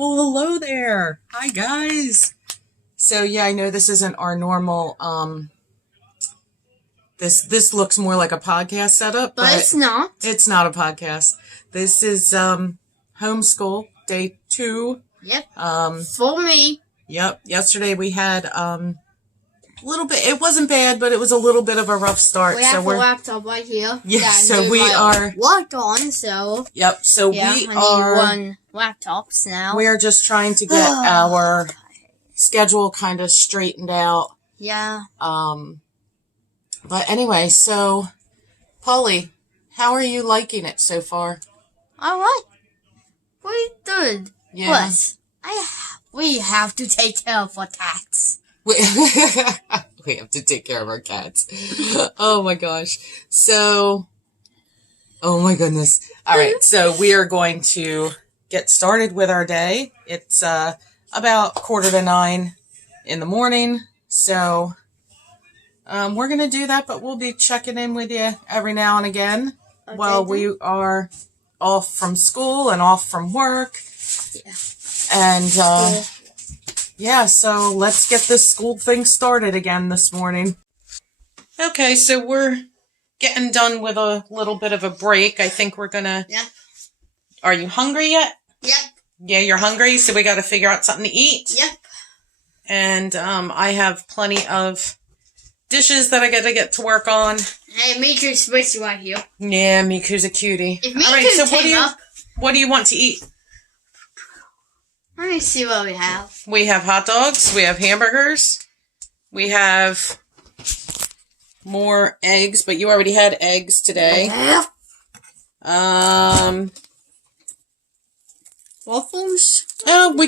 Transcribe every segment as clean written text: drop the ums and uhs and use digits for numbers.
Well, hello there. Hi, guys. So, yeah, I know this isn't our normal, this looks more like a podcast setup, but it's not. It's not a podcast. This is, homeschool day 2. Yep. For me. Yep. Yesterday we had, a little bit, it wasn't bad, but it was a little bit of a rough start. We have a laptop right here. Yeah, so we are work on, so. Yep, so yeah, we I are. need 1 laptops now. We are just trying to get our schedule kind of straightened out. Yeah. But anyway, so, Polly, how are you liking it so far? Alright. Pretty good. Yeah. Plus, we have to take care of our cats. We have to take care of our cats. Oh my gosh. So, oh my goodness. All right. So we are going to get started with our day. It's about 8:45 in the morning. So we're going to do that, but we'll be checking in with you every now and again while we are off from school and off from work. Yeah. And yeah, so let's get this school thing started again this morning. Okay, so we're getting done with a little bit of a break. I think we're gonna... Yeah. Are you hungry yet? Yep. Yeah, you're hungry, so we gotta figure out something to eat. Yep. And I have plenty of dishes that I gotta get to work on. Hey, Miku's switch right here. Yeah, Miku's a cutie. If Miku All right, so came what do you want to eat? Let me see what we have. We have hot dogs. We have hamburgers. We have more eggs, but you already had eggs today. Waffles? Oh, we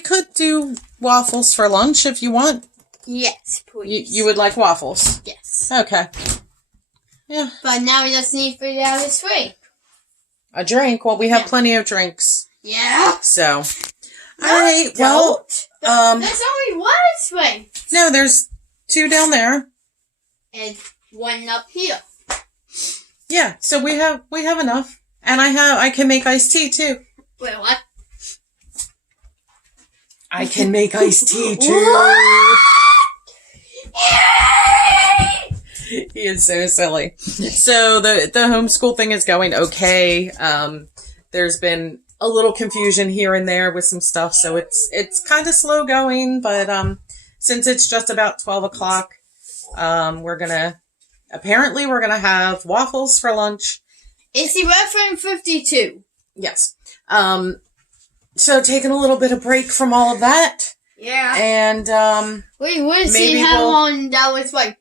could do waffles for lunch if you want. Yes, please. You would like waffles? Yes. Okay. Yeah. But now we just need to figure out this drink. A drink? Well, we have plenty of drinks. Yeah. So... All right, well, there's only 1 drink. No, there's 2 down there. And 1 up here. Yeah, so we have enough. And I can make iced tea too. Wait, what? I can make iced tea too. He is so silly. So the homeschool thing is going okay. There's been a little confusion here and there with some stuff, so it's kind of slow going, but since it's just about 12 o'clock, we're gonna have waffles for lunch. It's 11:52. Yes. So taking a little bit of break from all of that. Yeah. And we'll see how long that was like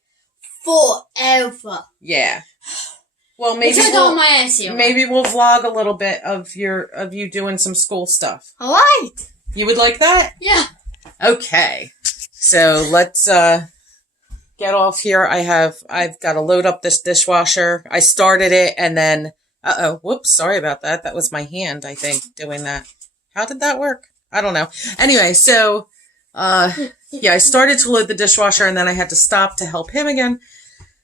forever. Yeah. Well, maybe we'll vlog a little bit of you doing some school stuff. All right. You would like that? Yeah. Okay. So let's get off here. I've got to load up this dishwasher. I started it and then whoops, sorry about that. That was my hand, I think, doing that. How did that work? I don't know. Anyway, so yeah, I started to load the dishwasher and then I had to stop to help him again.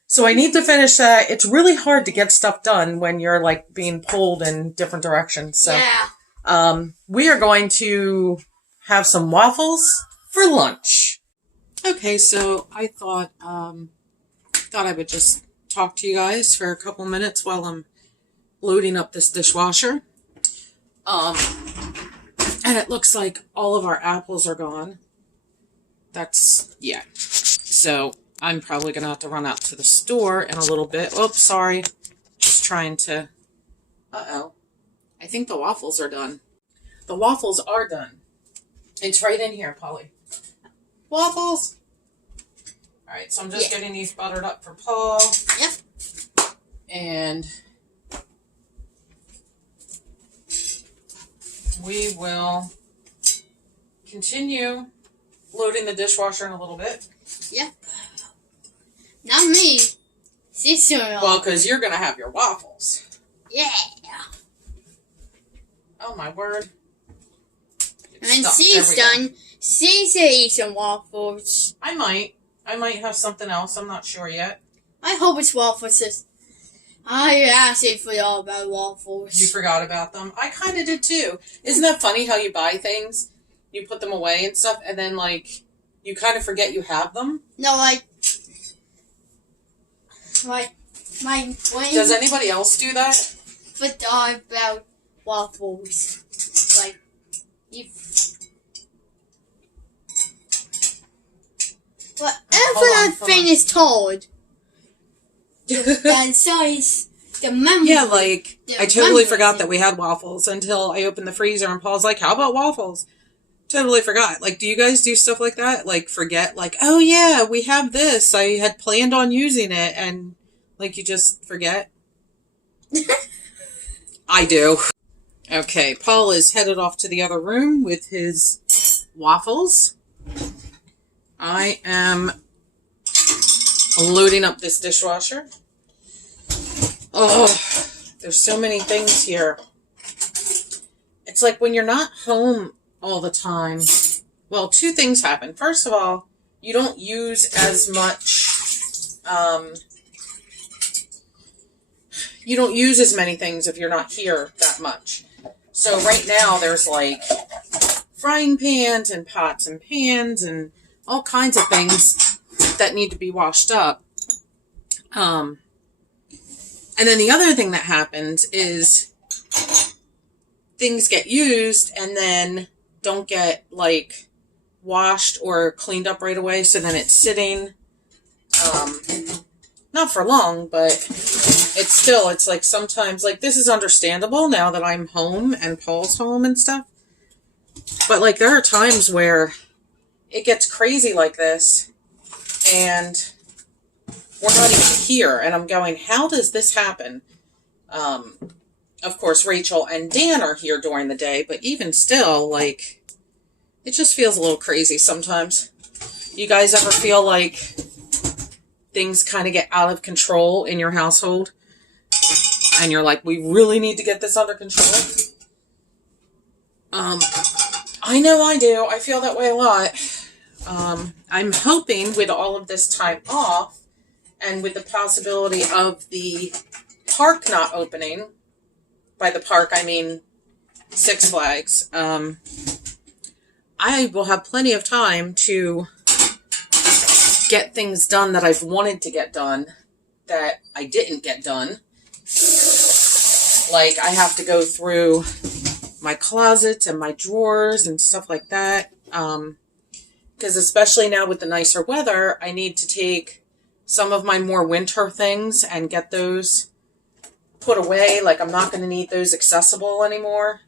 So I need to finish that. It's really hard to get stuff done when you're like being pulled in different directions. So, yeah. We are going to have some waffles for lunch. Okay, so I thought I would just talk to you guys for a couple minutes while I'm loading up this dishwasher. And it looks like all of our apples are gone. Yeah. So I'm probably going to have to run out to the store in a little bit. Oops, sorry. Just trying to... I think the waffles are done. The waffles are done. It's right in here, Polly. Waffles! Alright, so I'm just getting these buttered up for Paul. Yep. And we will continue loading the dishwasher in a little bit. Yep. Not me. Sister. Well, because you're going to have your waffles. Yeah. Oh, my word. And she's done. She's gonna eat some waffles. I might have something else. I'm not sure yet. I hope it's waffles. I actually forgot about waffles. You forgot about them? I kind of did too. Isn't that funny how you buy things, you put them away and stuff, and then, like, you kind of forget you have them? No, like my brain. Does anybody else do that? Forgot about waffles. Like, whatever that thing is called. That size, the memory. Yeah, like, I totally forgot that we had waffles until I opened the freezer and Paul's like, how about waffles? Totally forgot. Like, do you guys do stuff like that? Like, forget, like, oh yeah, we have this. I had planned on using it, and, like, you just forget? I do. Okay, Paul is headed off to the other room with his waffles. I am loading up this dishwasher. Oh, there's so many things here. It's like when you're not home all the time. Well, two things happen. First of all, you don't use as much, you don't use as many things if you're not here that much. So right now there's like frying pans and pots and pans and all kinds of things that need to be washed up. And then the other thing that happens is things get used and then don't get, like, washed or cleaned up right away. So then it's sitting, not for long, but it's like sometimes, like, this is understandable now that I'm home and Paul's home and stuff. But, like, there are times where it gets crazy like this and we're not even here. And I'm going, how does this happen? Of course, Rachel and Dan are here during the day, but even still, like, it just feels a little crazy sometimes. You guys ever feel like things kind of get out of control in your household? And you're like, we really need to get this under control? I know I do. I feel that way a lot. I'm hoping with all of this time off and with the possibility of the park not opening, by the park I mean Six Flags, I will have plenty of time to get things done that I've wanted to get done that I didn't get done. Like, I have to go through my closets and my drawers and stuff like that. Because especially now with the nicer weather, I need to take some of my more winter things and get those put away. Like, I'm not going to need those accessible anymore.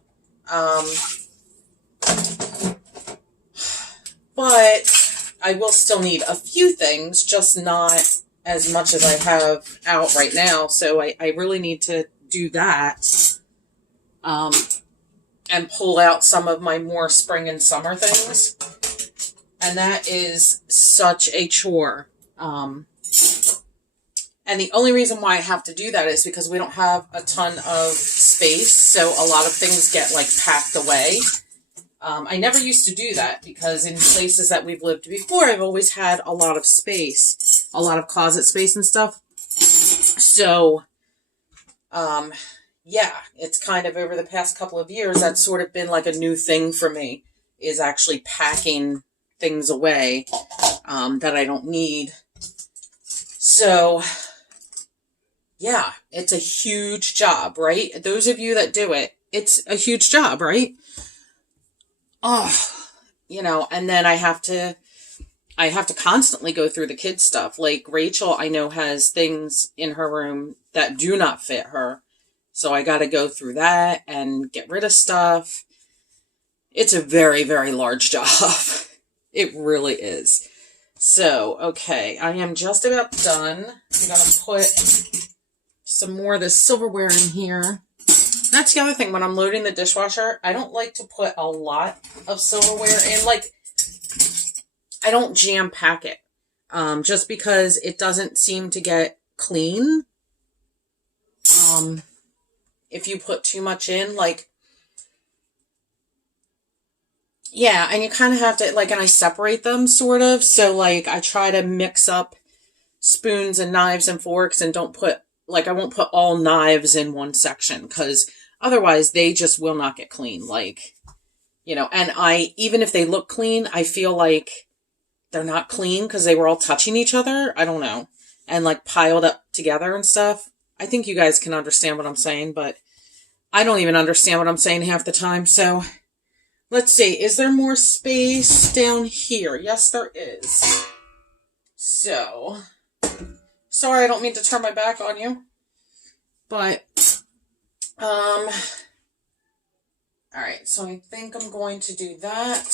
But I will still need a few things, just not as much as I have out right now. So I really need to do that. And pull out some of my more spring and summer things. And that is such a chore. And the only reason why I have to do that is because we don't have a ton of space. So a lot of things get, like, packed away. I never used to do that because in places that we've lived before, I've always had a lot of space, a lot of closet space and stuff. So, yeah, it's kind of over the past couple of years, that's sort of been like a new thing for me, is actually packing things away that I don't need. So, yeah, it's a huge job, right? Those of you that do it, it's a huge job, right? Oh, you know, and then I have to constantly go through the kids' stuff. Like, Rachel, I know, has things in her room that do not fit her. So I got to go through that and get rid of stuff. It's a very, very large job. It really is. So, okay, I am just about done. I'm going to put some more of this silverware in here. That's the other thing. When I'm loading the dishwasher, I don't like to put a lot of silverware in. Like, I don't jam pack it. Just because it doesn't seem to get clean. If you put too much in, like, yeah, and you kind of have to, like, and I separate them, sort of. So, like, I try to mix up spoons and knives and forks and don't put like I won't put all knives in one section because otherwise they just will not get clean. Like, and even if they look clean, I feel like they're not clean because they were all touching each other. I don't know. And like piled up together and stuff. I think you guys can understand what I'm saying, but I don't even understand what I'm saying half the time. So let's see. Is there more space down here? Yes, there is. So, sorry, I don't mean to turn my back on you. But, all right. So I think I'm going to do that.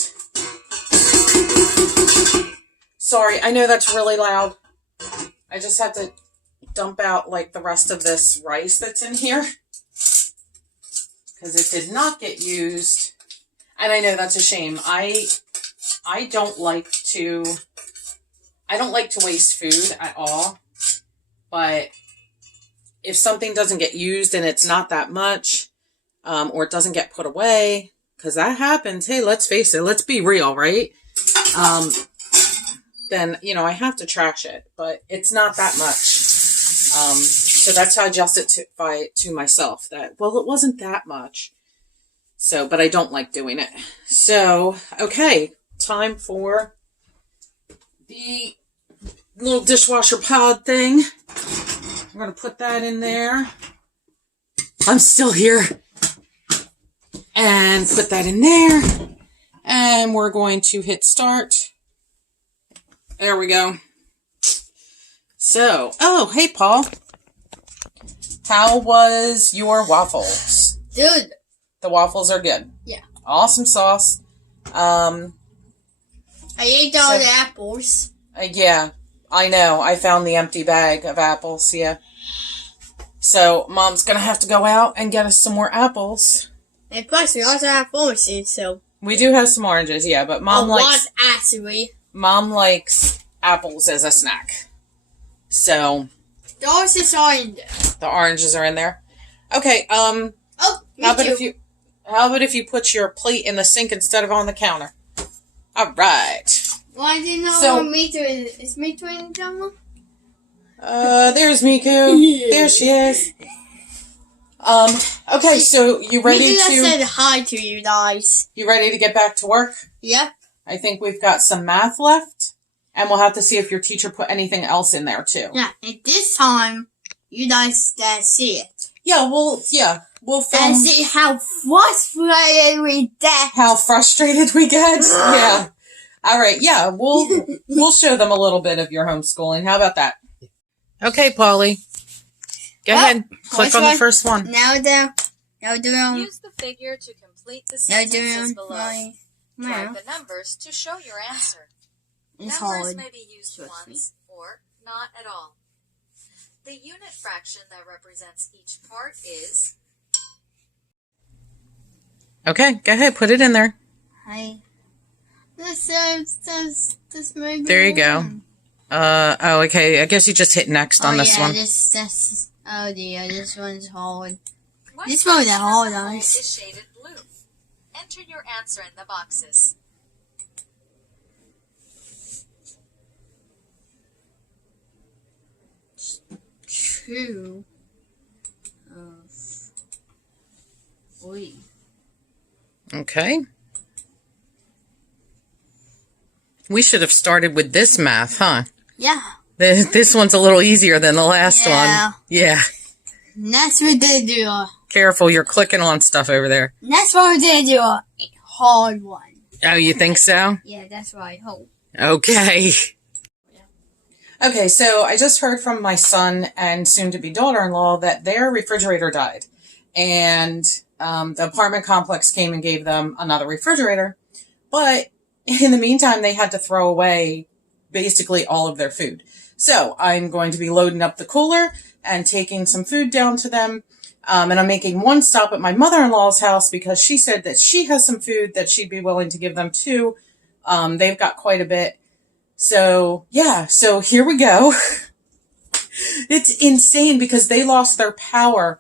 Sorry, I know that's really loud. I just had to dump out like the rest of this rice that's in here because it did not get used. And I know that's a shame. I don't like to waste food at all. But if something doesn't get used and it's not that much, or it doesn't get put away, because that happens. Hey, let's face it. Let's be real, right? Then, I have to trash it, but it's not that much. So that's how I justify it to myself that, well, it wasn't that much. So, but I don't like doing it. So, okay, time for the little dishwasher pod thing. I'm going to put that in there. I'm still here. And put that in there. And we're going to hit start. There we go. So, oh, hey, Paul. How was your waffles? Good. The waffles are good. Yeah. Awesome sauce. I ate all the apples. Yeah, I know. I found the empty bag of apples, yeah. So, Mom's going to have to go out and get us some more apples. And plus, we also have oranges, so... We do have some oranges, yeah, but Mom likes... actually. Mom likes apples as a snack. So... The oranges are in there. The oranges are in there. Okay, Oh, me how about too. how about if you put your plate in the sink instead of on the counter? All right. Why do you know what Miku is? Is Miku in the drama? There's Miku. There she is. Okay, so you ready Miku just to... said hi to you guys. You ready to get back to work? Yep. I think we've got some math left, and we'll have to see if your teacher put anything else in there, too. Yeah, and this time, you guys can see it. Yeah, we'll film... And see how frustrated we get. How frustrated we get? Yeah. All right, yeah, we'll show them a little bit of your homeschooling. How about that? Okay, Polly. Go ahead. Click on the first one. Now do Use the figure to complete the sentences below. Drag the numbers to show your answer. It's Numbers hard. may be used once or not at all. The unit fraction that represents each part is... Okay, go ahead. Put it in there. Hi. This may be There you go. Oh, okay. I guess you just hit next on this one. Oh dear, this one's hard. What This one's fraction hard, of the whole guys. is shaded blue? Enter your answer in the boxes. Two of 3. Okay. We should have started with this math, huh? Yeah. This one's a little easier than the last one. Yeah. That's what they do. Careful, you're clicking on stuff over there. That's what they do. A hard one. Oh, you think so? Yeah, that's what I hope. Okay. Okay, so I just heard from my son and soon-to-be daughter-in-law that their refrigerator died. And the apartment complex came and gave them another refrigerator. But in the meantime, they had to throw away basically all of their food. So I'm going to be loading up the cooler and taking some food down to them. And I'm making one stop at my mother-in-law's house because she said that she has some food that she'd be willing to give them too. They've got quite a bit. So, yeah, so here we go. It's insane because they lost their power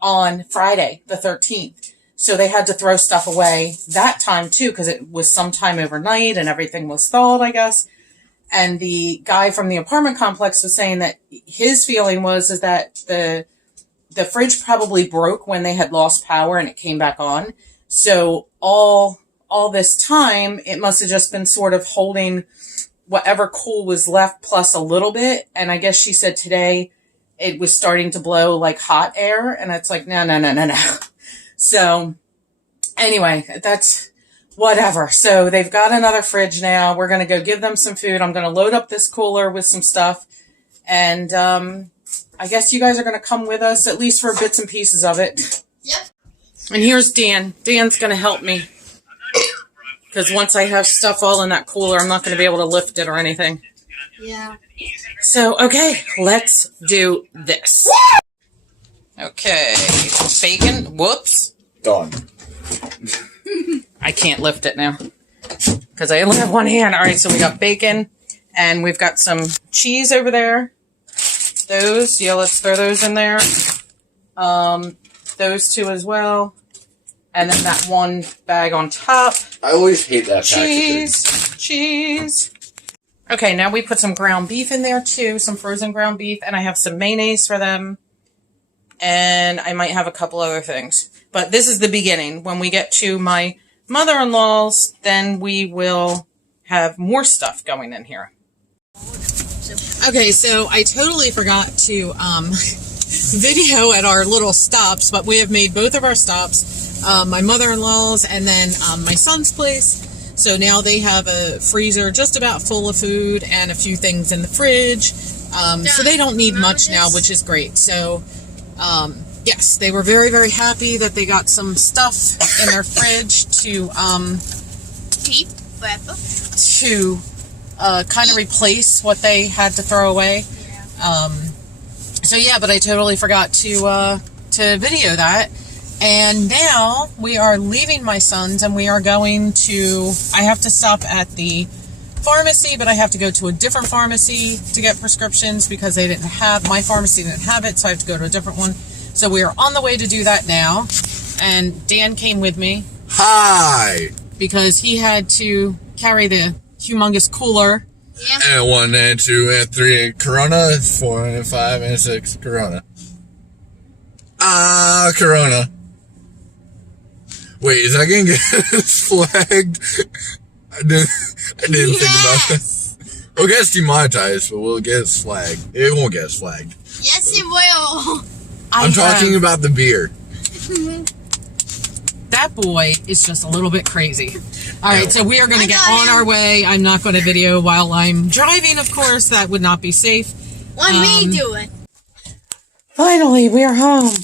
on Friday, the 13th. So they had to throw stuff away that time too because it was sometime overnight and everything was thawed, I guess. And the guy from the apartment complex was saying that his feeling is that the fridge probably broke when they had lost power and it came back on. So all this time, it must have just been sort of holding whatever cool was left plus a little bit. And I guess she said today it was starting to blow like hot air. And it's like, no. So anyway, that's whatever. So they've got another fridge now. We're going to go give them some food. I'm going to load up this cooler with some stuff. And I guess you guys are going to come with us, at least for bits and pieces of it. Yep. And here's Dan. Dan's going to help me. Because once I have stuff all in that cooler, I'm not going to be able to lift it or anything. Yeah. So, okay, let's do this. Okay, bacon. Whoops. Done. I can't lift it now because I only have one hand. All right, so we got bacon and we've got some cheese over there. Those, yeah, let's throw those in there. Those two as well. And then that one bag on top. I always hate that packaging. Cheese. Okay, now we put some ground beef in there too, some frozen ground beef, and I have some mayonnaise for them. And I might have a couple other things. But this is the beginning. When we get to my mother-in-law's, then we will have more stuff going in here. Okay, so I totally forgot to video at our little stops, but we have made both of our stops. My mother-in-law's and then my son's place. So now they have a freezer just about full of food and a few things in the fridge. So they don't need much now, which is great. So, yes, they were very, very happy that they got some stuff in their fridge to Keep forever. to kind of replace what they had to throw away. Yeah. So yeah, but I totally forgot to video that. And now we are leaving my son's and we are going to, I have to stop at the pharmacy, but I have to go to a different pharmacy to get prescriptions because they didn't have, my pharmacy didn't have it, so I have to go to a different one. So we are on the way to do that now. And Dan came with me. Hi! Because he had to carry the humongous cooler. Yeah. And 1 and 2 and 3 and Corona, 4 and 5 and 6 Corona. Corona. Wait, is that gonna get flagged? I didn't think about that. We'll get us demonetized, but we'll get us flagged. It won't get us flagged. Yes, it will. I'm talking about the beer. That boy is just a little bit crazy. All right, so we are going to get on our way. I'm not going to video while I'm driving, of course. That would not be safe. Let me do it. Finally, we are home.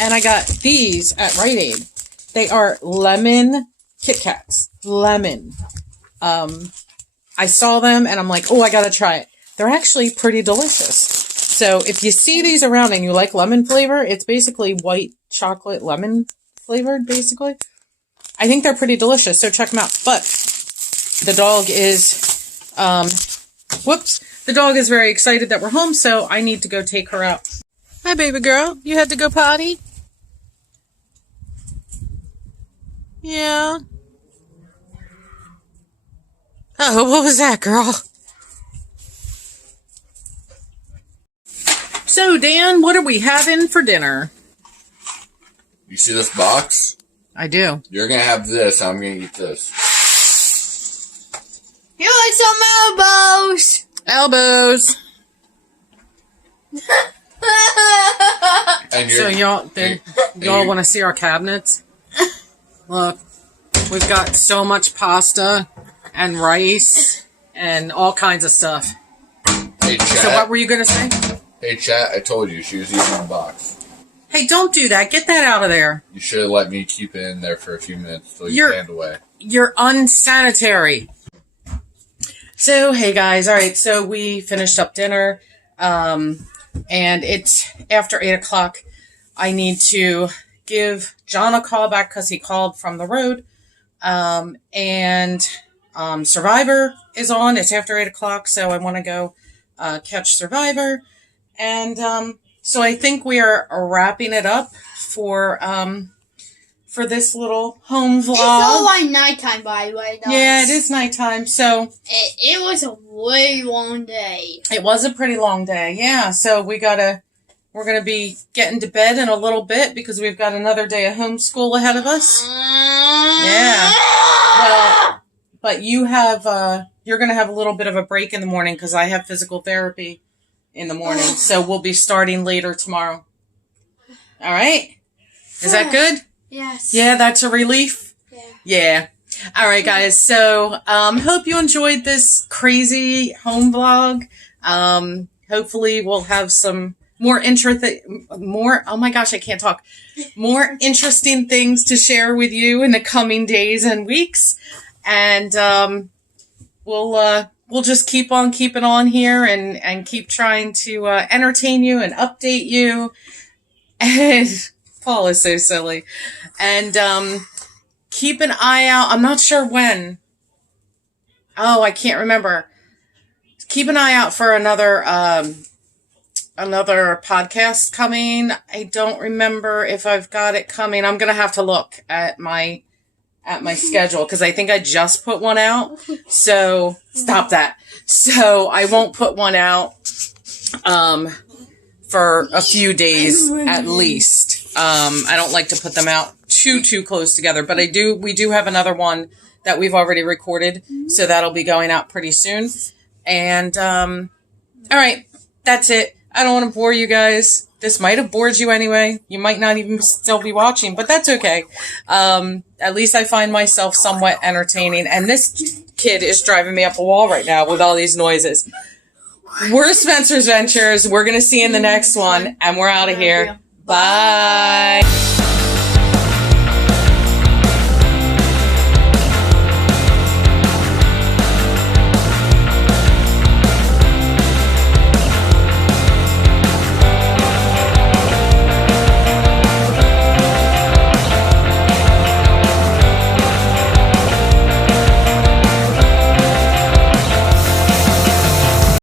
And I got these at Rite Aid. They are lemon Kit Kats. Lemon. I saw them and I'm like, oh, I got to try it. They're actually pretty delicious. So if you see these around and you like lemon flavor, it's basically white chocolate lemon flavored, basically. I think they're pretty delicious, so check them out. But the dog is, the dog is very excited that we're home, so I need to go take her out. Hi, baby girl. You had to go potty? Yeah. Oh, what was that, girl? So, Dan, what are we having for dinner? You see this box? I do. You're gonna have this, I'm gonna eat this. You want some elbows? Elbows. And So y'all want to see our cabinets? Look, we've got so much pasta and rice and all kinds of stuff. Hey, chat. So what were you going to say? Hey, chat, I told you she was eating the box. Hey, don't do that. Get that out of there. You should have let me keep it in there for a few minutes till you panned away. You're unsanitary. So, hey guys. All right, so we finished up dinner. And it's after 8 o'clock. I need to give John a call back because he called from the road. Survivor is on. It's after 8 o'clock, so I want to go catch Survivor. And so I think we are wrapping it up for for this little home vlog. It's all like nighttime, by the way, guys. Yeah, it is nighttime, so... It was a really long day. It was a pretty long day, yeah. So we're gonna be getting to bed in a little bit because we've got another day of homeschool ahead of us. Yeah. Well, but you have, you're gonna have a little bit of a break in the morning because I have physical therapy in the morning. So we'll be starting later tomorrow. All right? Is that good? Yes. Yeah, that's a relief? Yeah. All right, guys. So, hope you enjoyed this crazy home vlog. Hopefully we'll have some more oh my gosh, I can't talk. More interesting things to share with you in the coming days and weeks. And, we'll just keep on keeping on here and keep trying to, entertain you and update you. And Paul is so silly. And, keep an eye out. I'm not sure when. Oh, I can't remember. Keep an eye out for another podcast coming. I don't remember if I've got it coming. I'm going to have to look at my schedule because I think I just put one out. So stop that. So I won't put one out for a few days at least. I don't like to put them out too close together, but we do have another one that we've already recorded, so that'll be going out pretty soon. And all right, that's it. I don't want to bore you guys. This might have bored you anyway. You might not even still be watching, but that's okay. At least I find myself somewhat entertaining, and this kid is driving me up a wall right now with all these noises. We're Spencer's Ventures. We're gonna see you in the next one, and we're out of here. Bye.